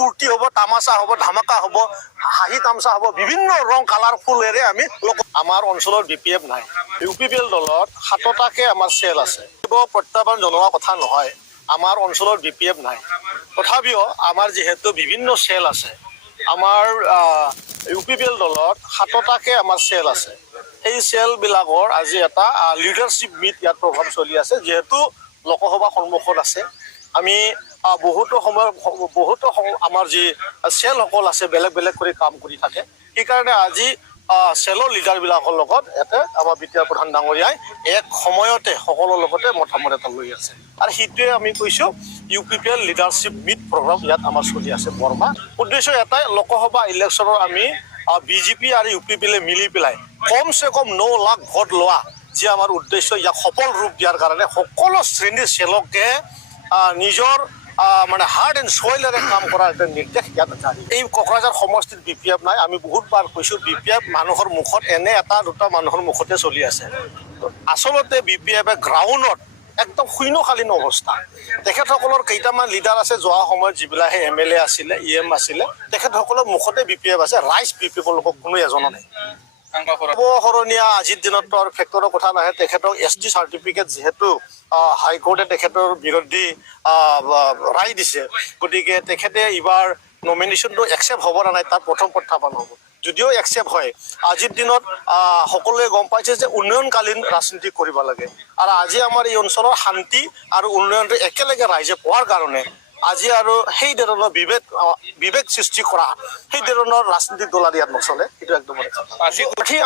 ফূৰ্তি হ'ব, তামাচা হ'ব, ধামাকা হ'ব, হাঁহি তামচা হ'ব, বিভিন্ন ৰং কালাৰফুলেৰে আমি আমাৰ অঞ্চলৰ BPF নাই। UPPL দলত 7টাকে আমাৰ চেল আছে। প্ৰত্যাহ্বান জনোৱা কথা নহয়, আমাৰ অঞ্চলৰ BPF নাই। তথাপিও আমাৰ যিহেতু বিভিন্ন চেল আছে, আমাৰ UPPL দলত 7টাকে আমাৰ চেল আছে। সেই চেলবিলাকৰ আজি এটা লিডাৰশ্বিপ মিট ইয়াত প্ৰগ্ৰাম চলি আছে। যিহেতু লোকসভা সন্মুখত আছে, আমি বহুতো আমাৰ যি চেলসকল আছে বেলেগ বেলেগ কৰি কাম কৰি থাকে। সেইকাৰণে আজি চেলৰ লিডাৰবিলাকৰ লগত ইয়াতে আমাৰ বিটিআৰ প্ৰধান ডাঙৰীয়াই এক সময়তে সকলোৰ লগতে মতামত এটা লৈ আছে। আৰু সেইটোৱে আমি কৈছোঁ UPPL লিডাৰশ্বিপ মিট প্ৰগ্ৰাম ইয়াত আমাৰ চলি আছে বৰমা। উদ্দেশ্য এটাই, লোকসভা ইলেকশ্যনৰ আমি BJP আৰু UPPL মিলি পেলাই কমচে কম 9 লাখ ভোট লোৱা যি আমাৰ উদ্দেশ্য, ইয়াক সফল ৰূপ দিয়াৰ কাৰণে সকলো শ্ৰেণীৰ চেলকে নিজৰ মানে হাৰ্ট এণ্ড ছইলেৰে কাম কৰাৰ এটা নিৰ্দেশ ইয়াত জাৰি। এই কোকৰাঝাৰ সমষ্টিত BPF নাই। আমি বহুতবাৰ কৈছোঁ BPF মানুহৰ মুখত এনে এটা দুটা মানুহৰ মুখতে চলি আছে। আচলতে BPF গ্ৰাউণ্ডত একদম শূন্যকালীন অৱস্থা। তেখেতসকলৰ কেইটামান লিডাৰ আছে, যোৱা সময়ত যিবিলাক MLA আছিলে, EM আছিলে, তেখেতসকলৰ মুখতে BPF আছে। ৰাইজ BPFৰ লোকক কোনো এজনো নাই। সৰ্বশৰণীয়া আজিৰ দিনততো আৰু ফেক্টৰৰ কথা নাহে। তেখেতক ST চাৰ্টিফিকেট যিহেতু হাইকোৰ্টে তেখেতৰ বিৰোধী ৰায় দিছে, গতিকে তেখেতে এইবাৰ নমিনেশ্যনটো একচেপ্ট হ'ব না নাই তাৰ প্ৰথম প্ৰত্যাহ্বান হ'ব। যদিও একচেপ্ট হয়, আজিৰ দিনত সকলোৱে গম পাইছে যে উন্নয়নকালীন ৰাজনীতি কৰিব লাগে। আৰু আজি আমাৰ এই অঞ্চলৰ শান্তি আৰু উন্নয়নটো একেলগে ৰাইজে পোৱাৰ কাৰণে আজি আৰু সেই ধৰণৰ বিবেক সৃষ্টি কৰা সেই ধৰণৰ ৰাজনীতিক দল ইয়াত নচলে। সেইটো একদম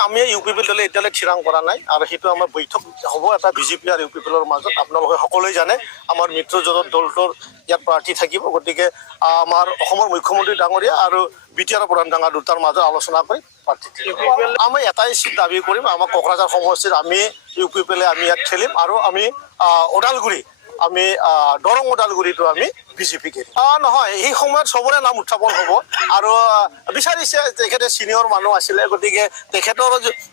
আমি UPPL দলে এতিয়ালৈ থিৰাং কৰা নাই। আৰু সেইটো আমাৰ বৈঠক হ'ব এটা BJP আৰু UPPLৰ মাজত। আপোনালোকে সকলোৱে জানে আমাৰ মিত্ৰজোঁটৰ দলটোৰ ইয়াত প্ৰাৰ্থী থাকিব। গতিকে আমাৰ অসমৰ মুখ্যমন্ত্ৰী ডাঙৰীয়া আৰু বিটিআৰ প্ৰধান ডাঙৰীয়া দুটাৰ মাজত আলোচনা কৰি প্ৰাৰ্থী আমি এটাই চিট দাবী কৰিম। আমাৰ কোকৰাঝাৰ সমষ্টিত আমি UPPL আমি ইয়াত খেলিম। আৰু আমি ওদালগুৰি, আমি দৰং ওদালগুৰিটো আমি BJP নহয়। এই সময়ত চবৰে নাম উত্থাপন হ'ব। আৰু বিচাৰিছে, তেখেতে ছিনিয়ৰ মানুহ আছিলে, গতিকে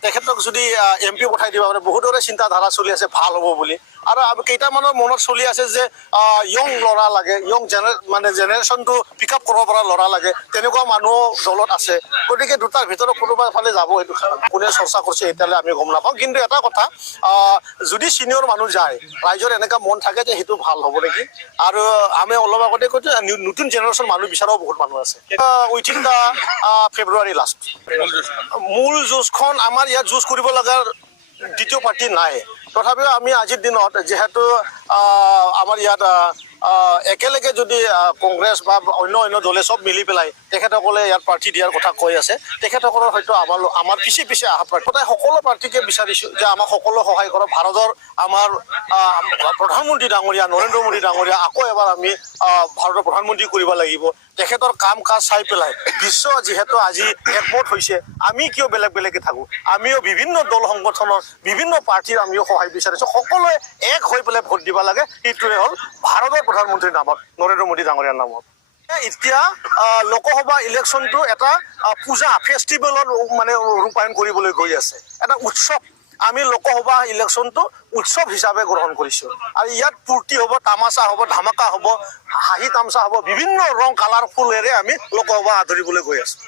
তেখেতক যদি MP পঠাই দিব পাৰে, বহুতৰে চিন্তাধাৰা চলি আছে ভাল হ'ব বুলি। আৰু কেইটামানৰ মনত চলি আছে যে য়ং ল'ৰা লাগে, জেনেৰেশ্যনটো পিক আপ কৰিব পৰা ল'ৰা লাগে, তেনেকুৱা মানুহ দলত আছে। গতিকে দুটাৰ ভিতৰত কোনোবা এফালে যাব, এইটো কোনে চৰ্চা কৰিছে এতিয়ালৈ আমি গম নাপাওঁ। কিন্তু এটা কথা, যদি ছিনিয়ৰ মানুহ যায়, ৰাইজৰ এনেকুৱা মন থাকে যে সেইটো ভাল হ'ব নেকি। আৰু আমি অলপ আগতে কৈছোঁ নতুন জেনেৰেশ্যন মানুহ বিচাৰাও বহুত মানুহ আছে। উইথিন দ্য ফেব্ৰুৱাৰী লাষ্ট মূল যুঁজখন আমাৰ ইয়াত যুঁজ কৰিব লগাৰ দ্বিতীয় পাৰ্টি নাই। তথাপিও আমি আজিৰ দিনত যিহেতু আমাৰ ইয়াত একেলগে যদি কংগ্ৰেছ বা অন্য দলে চব মিলি পেলাই তেখেতসকলে ইয়াত প্ৰাৰ্থী দিয়াৰ কথা কৈ আছে, তেখেতসকলৰ হয়তো আমাৰ পিছে অহা প্ৰাৰ্থী সদায় সকলো প্ৰাৰ্থীকে বিচাৰিছোঁ যে আমাক সকলো সহায় কৰক। ভাৰতৰ আমাৰ প্ৰধানমন্ত্ৰী ডাঙৰীয়া নৰেন্দ্ৰ মোদী ডাঙৰীয়া আকৌ এবাৰ আমি ভাৰতৰ প্ৰধানমন্ত্ৰী কৰিব লাগিব। তেখেতৰ কাম কাজ চাই পেলাই বিশ্ব যিহেতু আজি একমত হৈছে, আমি কিয় বেলেগে থাকোঁ। আমিও বিভিন্ন দল সংগঠনৰ বিভিন্ন প্ৰাৰ্থীৰ আমিও সহায় বিচাৰিছোঁ। সকলোৱে এক হৈ পেলাই ভোট দিব লাগে। সেইটোৱে হ'ল ভাৰতৰ প্ৰধানমন্ত্ৰীৰ নামত, নৰেন্দ্ৰ মোদী ডাঙৰীয়াৰ নামত। এতিয়া লোকসভা ইলেকশ্যনটো এটা পূজা ফেষ্টিভেলত ৰূপায়ণ কৰিবলৈ গৈ আছে, এটা উৎসৱ। আমি লোকসভা ইলেকশ্যনটো উৎসৱ হিচাপে গ্ৰহণ কৰিছোঁ। আৰু ইয়াত ফূৰ্তি হ'ব, তামাচা হ'ব, ধামাকা হ'ব, হাঁহি তামচা হ'ব, বিভিন্ন ৰং কালাৰফুলেৰে আমি লোকসভা আদৰিবলৈ গৈ আছোঁ।